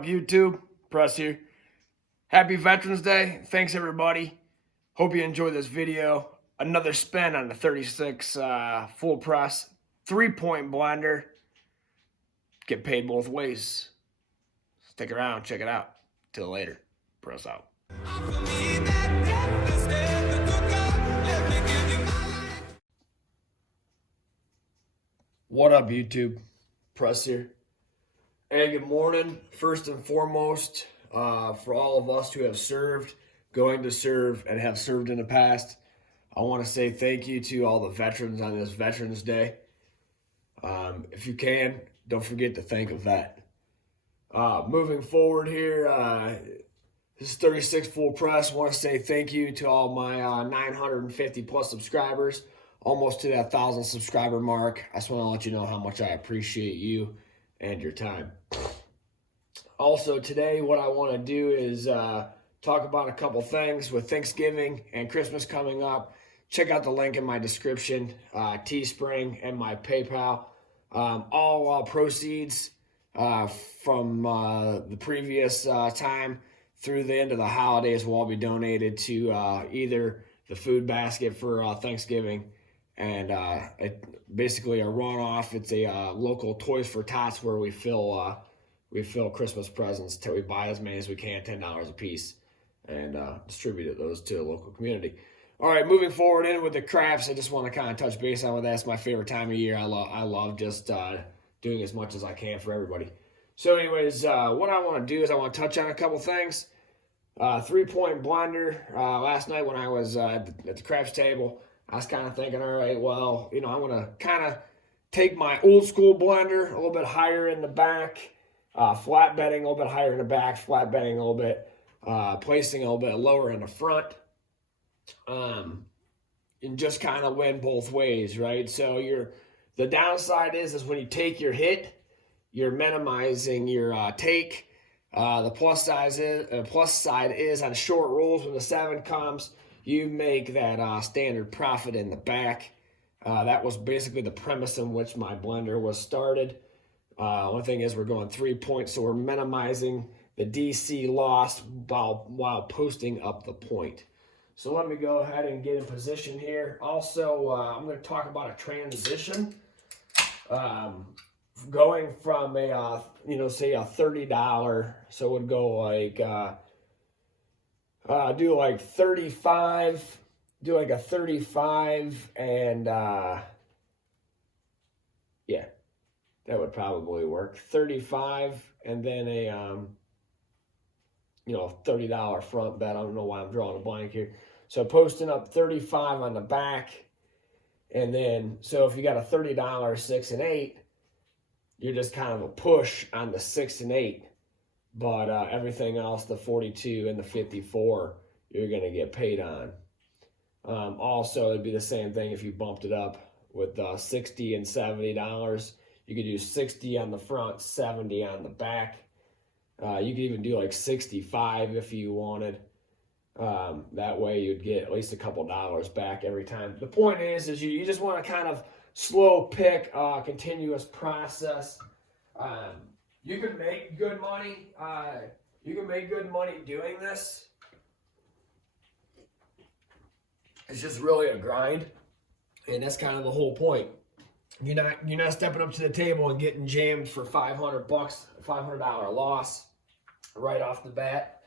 up, YouTube? Press here. Happy Veterans Day. Thanks, everybody. Hope you enjoyed this video. Another spin on the 36 full press 3-point blender. Get paid both ways. Stick around. Check it out. Till later. Press out. What up, YouTube? Press here. Hey, good morning. First and foremost, for all of us who have served, going to serve, and have served in the past, I want to say thank you to all the veterans on this Veterans Day. If you can, don't forget to thank a vet. Moving forward here, this is 36 full press. I want to say thank you to all my 950 plus subscribers, almost to that 1,000 subscriber mark. I just want to let you know how much I appreciate you and your time. Also today, what I want to do is talk about a couple things with Thanksgiving and Christmas coming up. Check out the link in my description, Teespring and my PayPal. All proceeds from the previous time through the end of the holidays will all be donated to either the food basket for Thanksgiving and basically a runoff. It's a local Toys for Tots where we fill Christmas presents till we buy as many as we can, $10 a piece, and distribute those to the local community. All right, moving forward in with the CRAPS, I just want to kind of touch base on that. It's my favorite time of year. I love just doing as much as I can for everybody. So anyways, what I want to do is I want to touch on a couple things. 3-point blender. Last night when I was at the CRAPS table, I was kind of thinking, all right, well, I want to kind of take my old school blender a little bit higher in the back, flat bedding a little bit higher in the back, flat bedding a little bit, placing a little bit lower in the front, and just kind of win both ways, right? So the downside is when you take your hit, you're minimizing your take. The plus side is on short rolls when the 7 comes, you make that standard profit in the back. That was basically the premise in which my blender was started. One thing is we're going 3 points, so we're minimizing the DC loss while posting up the point. So let me go ahead and get in position here. Also, I'm going to talk about a transition. Going from a, say a $30, so it would go like, do like 35, do like a 35, and yeah, that would probably work. 35, and then a, $30 front bet. I don't know why I'm drawing a blank here. So posting up 35 on the back, and then, so if you got a $30, 6 and 8, you're just kind of a push on the 6 and 8, but everything else, the 42 and the 54, you're going to get paid on. Also, it'd be the same thing if you bumped it up with $60 and $70. You could do 60 on the front, 70 on the back. You could even do like 65 if you wanted. That way you'd get at least a couple dollars back every time. The point is you just want to kind of slow pick, continuous process. You can make good money. You can make good money doing this. It's just really a grind, and that's kind of the whole point. You're not stepping up to the table and getting jammed for $500, $500 loss right off the bat.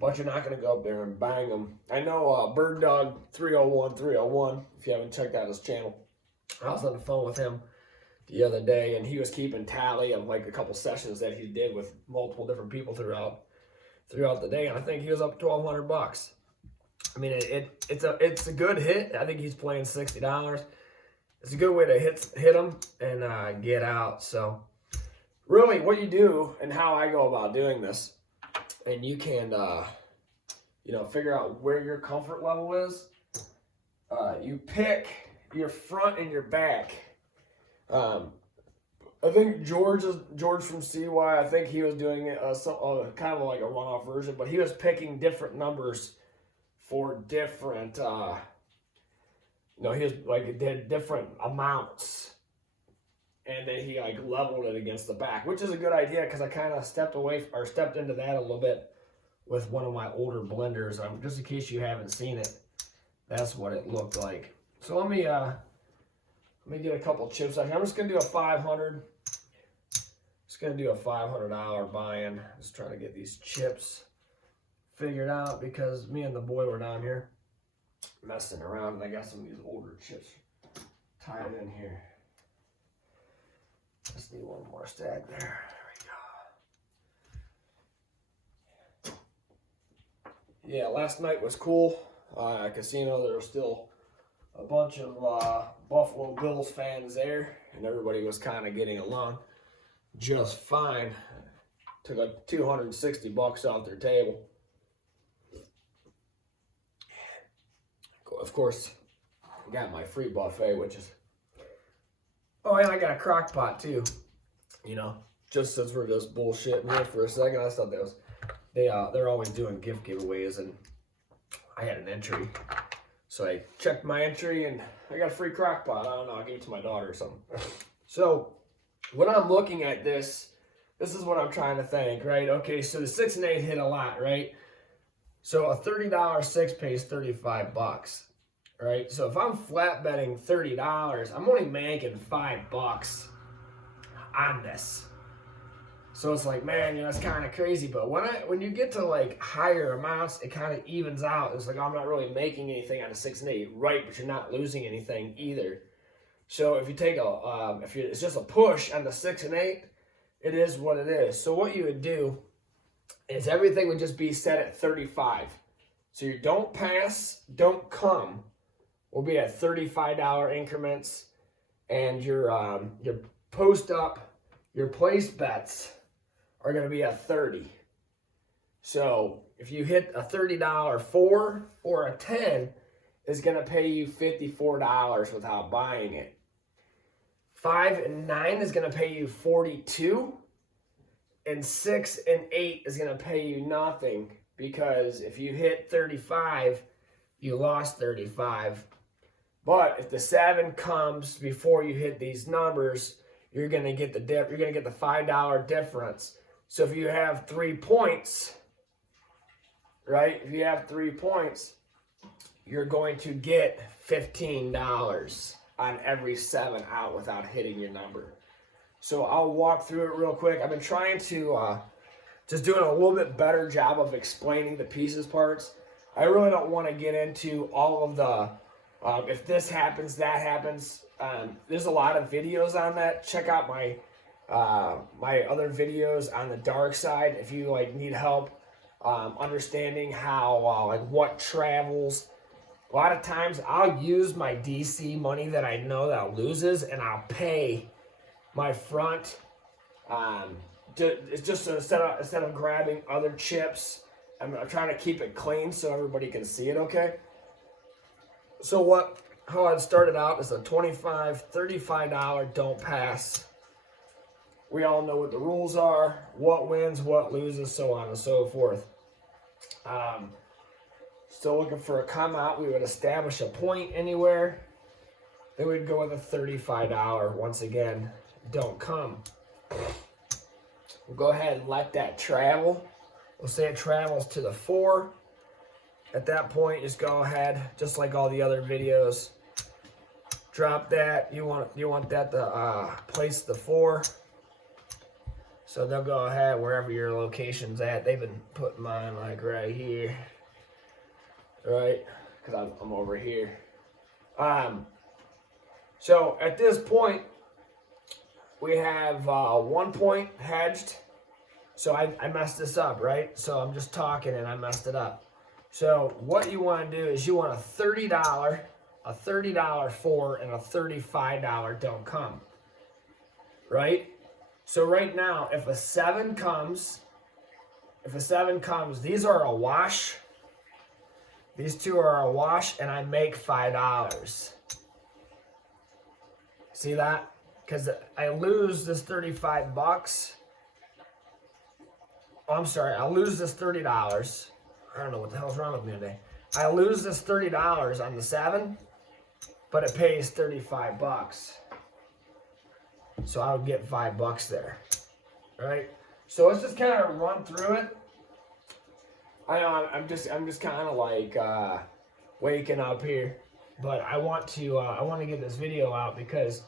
But you're not going to go up there and bang them. I know Bird Dog 301, if you haven't checked out his channel. I was on the phone with him the other day, and he was keeping tally of like a couple sessions that he did with multiple different people throughout the day, and I think he was up $1,200. I mean, it's a good hit. I think he's playing $60. It's a good way to hit him and get out. So really, what you do and how I go about doing this, and you can figure out where your comfort level is. You pick your front and your back. I think George from CY, I think he was doing it kind of like a runoff version, but he was picking different numbers for different, he was like, it did different amounts. and then he like leveled it against the back, which is a good idea because I kind of stepped into that a little bit with one of my older blenders. Just in case you haven't seen it, that's what it looked like. So let me get a couple chips out here. I'm just gonna do a 500. Just gonna do a $500 buy-in. Just trying to get these chips figured out because me and the boy were down here messing around, and I got some of these older chips tied in here. Just need one more stack there. There we go. Yeah, last night was cool. Casino, there was still a bunch of Buffalo Bills fans there, and everybody was kind of getting along just fine. Took like $260 off their table. Of course, I got my free buffet, which is, oh, and I got a crock pot too. You know, just since we're just bullshitting here for a second, I thought that was, they're always doing gift giveaways, and I had an entry. So I checked my entry and I got a free crock pot. I don't know, I gave it to my daughter or something. So when I'm looking at this is what I'm trying to think, right? Okay, so the 6 and 8 hit a lot, right? So a $30 6 pays $35, right? So if I'm flat betting $30, I'm only making $5 on this. So it's like, man, you know, it's kind of crazy. But when you get to like higher amounts, it kind of evens out. It's like, I'm not really making anything on a 6 and 8, right? But you're not losing anything either. So if you take it's just a push on the 6 and 8, it is what it is. So what you would do is everything would just be set at 35. So your don't pass, don't come will be at $35 increments, and your post up, your place bets are going to be at 30. So if you hit a $30 4 or a 10, it's going to pay you $54 without buying it. 5 and 9 is going to pay you $42, and 6 and 8 is going to pay you nothing, because if you hit 35, you lost 35. But if the 7 comes before you hit these numbers, you're going to get the $5 difference. So if you have 3 points, right? If you have 3 points, you're going to get $15 on every 7 out without hitting your number. So I'll walk through it real quick. I've been trying to just doing a little bit better job of explaining the pieces parts. I really don't want to get into all of the if this happens, that happens. There's a lot of videos on that. Check out my my other videos on the dark side if you like need help understanding how like what travels. A lot of times I'll use my DC money that I know that loses, and I'll pay my front. It's just instead of grabbing other chips, I'm trying to keep it clean so everybody can see it. Okay. So how I started out is a $35 don't pass. We all know what the rules are, what wins, what loses, so on and so forth. Still looking for a come out. We would establish a point anywhere. Then we'd go with a $35, once again, don't come. We'll go ahead and let that travel. We'll say it travels to the 4. At that point, just go ahead, just like all the other videos. Drop that. You want that to place the 4. So they'll go ahead wherever your location's at. They've been putting mine like right here, right? Because I'm over here. So at this point, we have 1 point hedged. So I messed this up, right? So I'm just talking and I messed it up. So what you want to do is you want a $30 4 and a $35 don't come, right? So right now, if a 7 comes, these are a wash. These two are a wash, and I make $5. See that? Because I lose this $35. Oh, I'm sorry, I lose this $30. I don't know what the hell's wrong with me today. I lose this $30 on the 7, but it pays $35. So I would get $5 there, right? So let's just kind of run through it. I know I'm just kind of like waking up here, but I want to get this video out because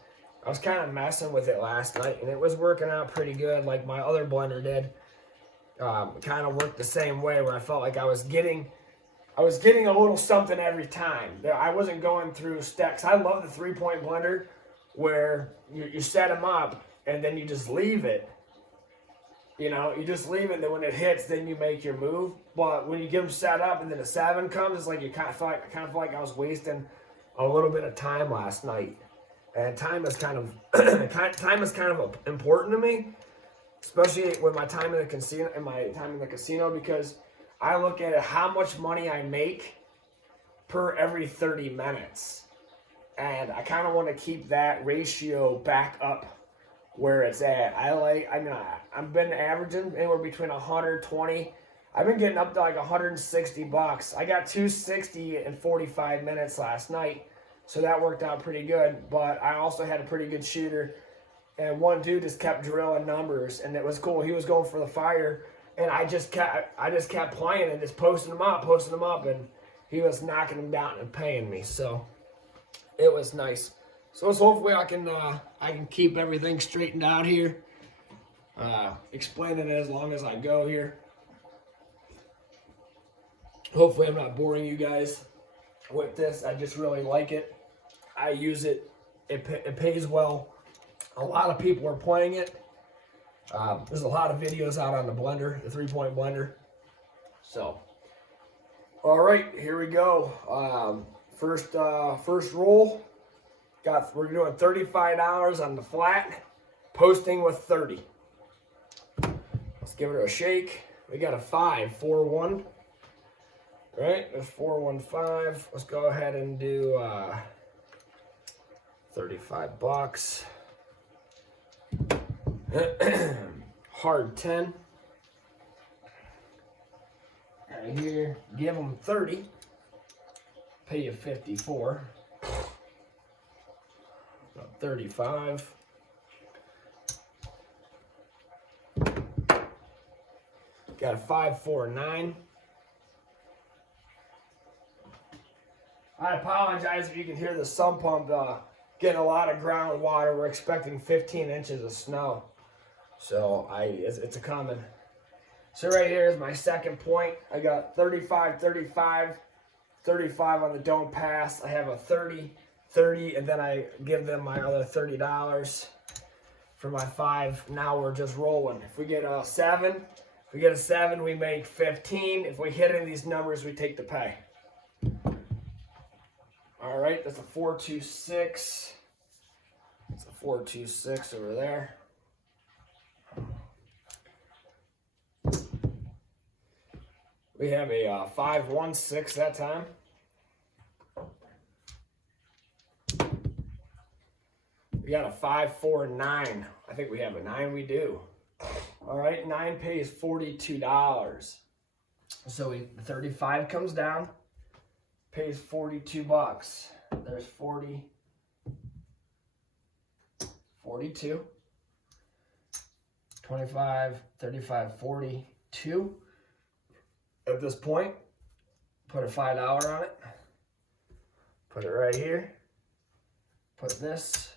I was kind of messing with it last night and it was working out pretty good, like my other blender did. Kind of worked the same way, where I felt like I was getting a little something every time. I wasn't going through stacks. I love the 3-point blender where you set them up and then you just leave it. You know, you just leave it, and then when it hits, then you make your move. But when you get them set up and then a 7 comes, it's like I kind of feel like I was wasting a little bit of time last night. And time is kind of important to me, especially with my time in the casino, because I look at how much money I make per every 30 minutes. And I kind of want to keep that ratio back up where it's at. I've been averaging anywhere between 120. I've been getting up to like $160. I got 260 in 45 minutes last night, so that worked out pretty good. But I also had a pretty good shooter, and one dude just kept drilling numbers, and it was cool. He was going for the fire, and I just kept playing and just posting them up, and he was knocking them down and paying me. So it was nice. So hopefully I can keep everything straightened out here. Explain it as long as I go here. Hopefully I'm not boring you guys with this. I just really like it. I use it. It pays well. A lot of people are playing it. There's a lot of videos out on the blender, the 3-point blender. So, all right, here we go. First roll. We're doing $35 on the flat, posting with 30. Let's give it a shake. We got a 5-4-1. Right, there's 4-1-5. Let's go ahead and do $35. Hard 10. Right here, give them 30. Pay you 54. 35. Got a 5-4-9. I apologize if you can hear the sump pump getting a lot of groundwater. We're expecting 15 inches of snow, so it's a coming. So right here is my second point. I got 35, 35, 35 on the don't pass. I have a 30, 30, and then I give them my other $30 for my 5. Now we're just rolling. If we get a 7, we make 15. If we hit any of these numbers, we take the pay. All right, that's a 4-2-6. It's a 4-2-6 over there. We have a 5-1-6 that time. We got a 5-4-9. I think we have a 9. We do. All right, 9 pays $42. So the 35 comes down, pays $42. There's 40, 42, 25, 35, 42. At this point, put a $5 on it. Put it right here. Put this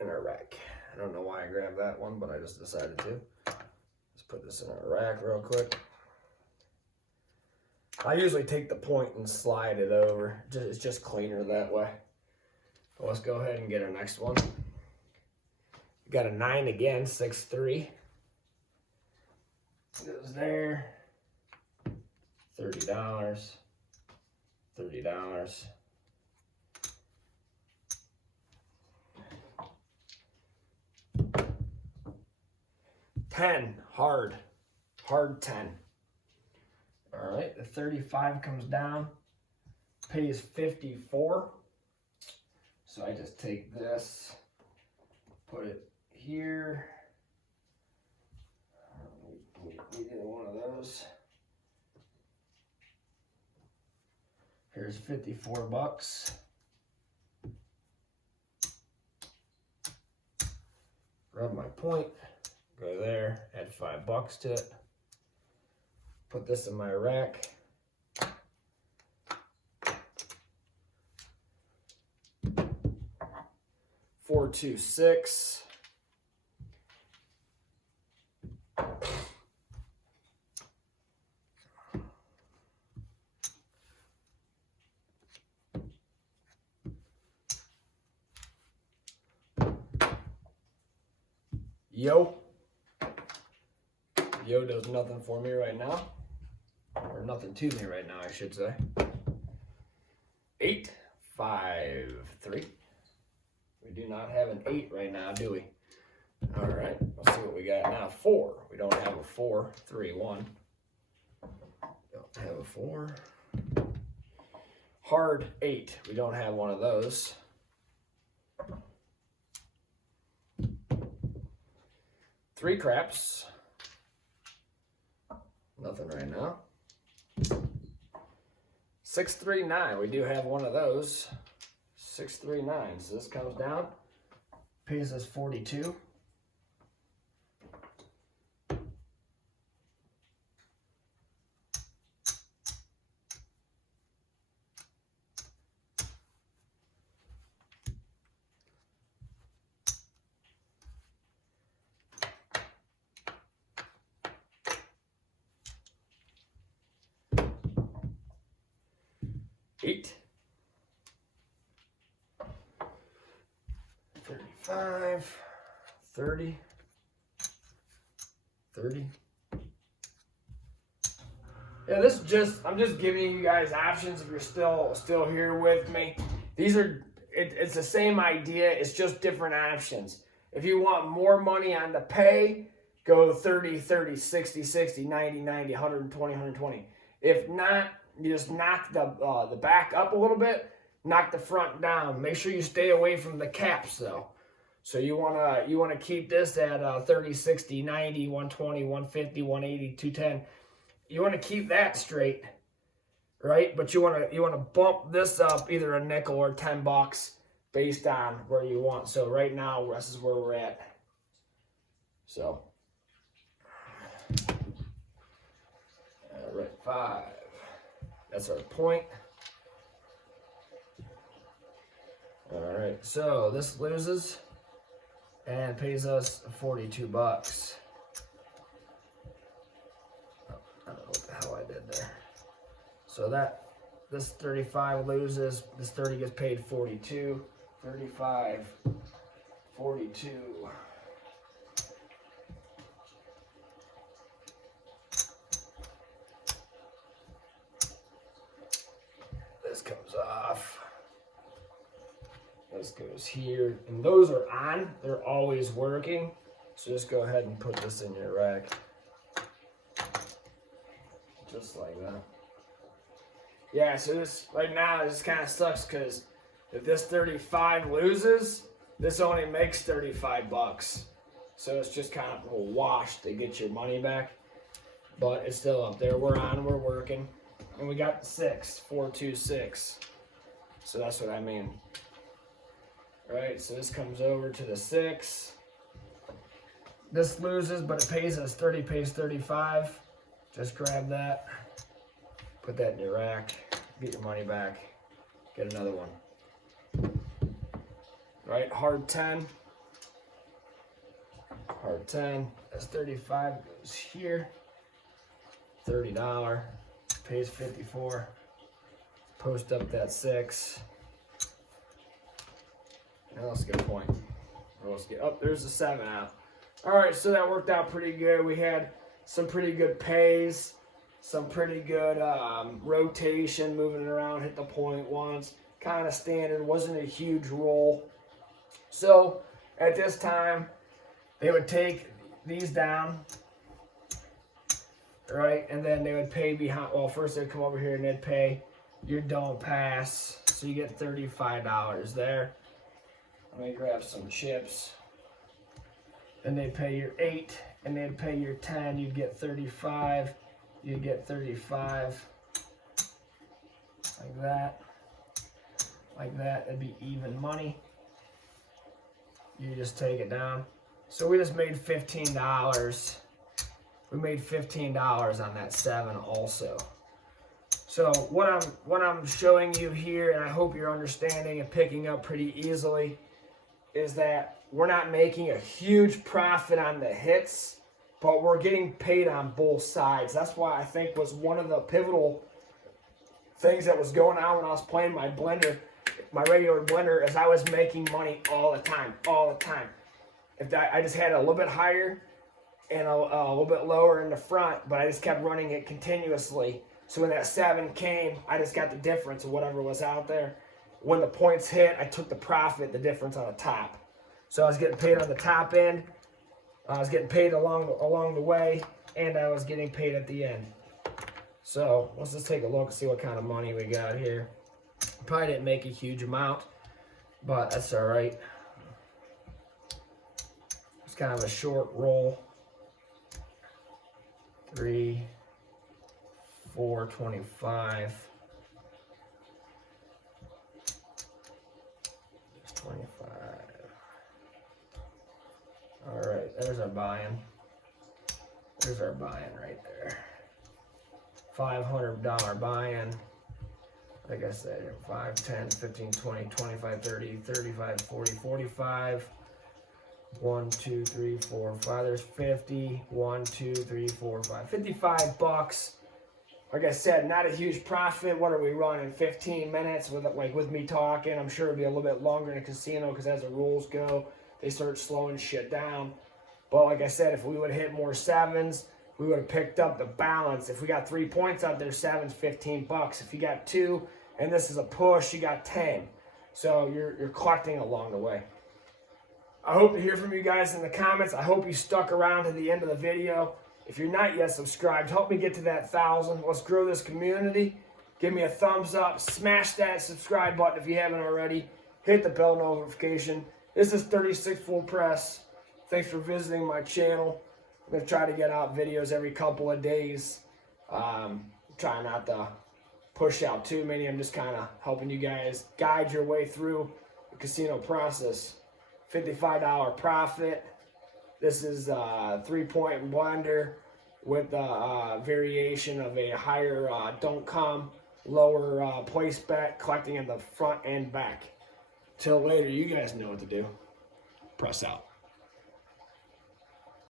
in our rack. I don't know why I grabbed that one, but I just decided to. Let's put this in our rack real quick. I usually take the point and slide it over. It's just cleaner that way. But let's go ahead and get our next one. We got a 9 again, 6-3. Goes there. $30. $30. $10, hard 10. All right, the 35 comes down, pays 54. So I just take this, put it here. We need either one of those. Here's $54. grab my point, go there, add $5 to it, put this in my rack. $426. Yo does nothing for me right now, or nothing to me right now, I should say. 8, 5, 3. We do not have an 8 right now, do we? All right, let's see what we got now. 4. We don't have a 4. 3, 1. Don't have a 4. Hard 8. We don't have one of those. 3 craps. Nothing right now. 6, 3, 9. We do have one of those. 6, 3, 9. So this comes down. Pays us 42. $8. 35, 30, 30. Yeah, this is just, I'm just giving you guys options if you're still here with me. These are, it's the same idea, it's just different options. If you want more money on the pay, go 30, 30, 60, 60, 90, 90, 120, 120. If not, you just knock the back up a little bit, knock the front down. Make sure you stay away from the caps though. So you wanna keep this at 30, 60, 90, 120, 150, 180, 210. You wanna keep that straight, right? But you wanna bump this up either a nickel or $10 based on where you want. So right now this is where we're at. So all right, 5. That's our point. All right, so this loses and pays us $42. Oh, I don't know what the hell I did there. So this 35 loses, this 30 gets paid 42, 35, 42. This comes off. This goes here, and those are on. They're always working. So just go ahead and put this in your rack. Just like that. Yeah, so this, right now, this kind of sucks because if this 35 loses, this only makes $35. So it's just kind of a wash to get your money back. But it's still up there. We're on, we're working. And we got 6, 4, 2, 6. So that's what I mean. All right, so this comes over to the 6. This loses, but it pays us 30, pays 35. Just grab that, put that in your rack, get your money back, get another one. All right, hard 10. Hard 10, that's 35, goes here. $30, pays 54. Post up that 6. Now let's get a point. Or let's get, oh, there's the 7 out. All right, so that worked out pretty good. We had some pretty good pays, some pretty good rotation, moving it around, hit the point once. Kind of standard, wasn't a huge roll. So at this time, they would take these down, right? And then they would pay behind, well, first they'd come over here and they'd pay your don't pass. So you get $35 there. Let me grab some chips. Then they'd pay your 8, and they'd pay your 10. You'd get 35. You'd get 35. Like that. Like that. It'd be even money. You just take it down. So we just made $15. We made $15 on that 7 also. So what I'm showing you here, and I hope you're understanding and picking up pretty easily, is that we're not making a huge profit on the hits, but we're getting paid on both sides. That's why I think was one of the pivotal things that was going on when I was playing my blender, my regular blender, is I was making money all the time. If that, I just had it a little bit higher and a little bit lower in the front, but I just kept running it continuously. So when that 7 came, I just got the difference of whatever was out there. When the points hit, I took the profit, the difference on the top. So I was getting paid on the top end, I was getting paid along the way, and I was getting paid at the end. So let's just take a look and see what kind of money we got here. Probably didn't make a huge amount, but that's all right. It's kind of a short roll. 3, 4, 25. 25. All right, there's our buy-in. There's our buy-in right there. $500 buy-in. Like I said, 5, 10, 15, 20, 25, 30, 35, 40, 45. 1, 2, 3, 4, 5. There's 50. 1, 2, 3, 4, 5. $55. Like I said, not a huge profit. What are we running? 15 minutes with me talking. I'm sure it'll be a little bit longer in a casino because as the rules go, they start slowing shit down. But like I said, if we would have hit more 7s, we would have picked up the balance. If we got 3 points out there, 7's $15. If you got 2 and this is a push, you got 10. So you're collecting along the way. I hope to hear from you guys in the comments. I hope you stuck around to the end of the video. If you're not yet subscribed, help me get to that 1,000. Let's grow this community. Give me a thumbs up. Smash that subscribe button if you haven't already. Hit the bell notification. This is 36 Full Press. Thanks for visiting my channel. I'm going to try to get out videos every couple of days. Try not to push out too many. I'm just kind of helping you guys guide your way through the casino process. $55 profit. This is a 3-point blender with a variation of a higher don't come, lower place bet, collecting in the front and back. Till later, you guys know what to do. Press out.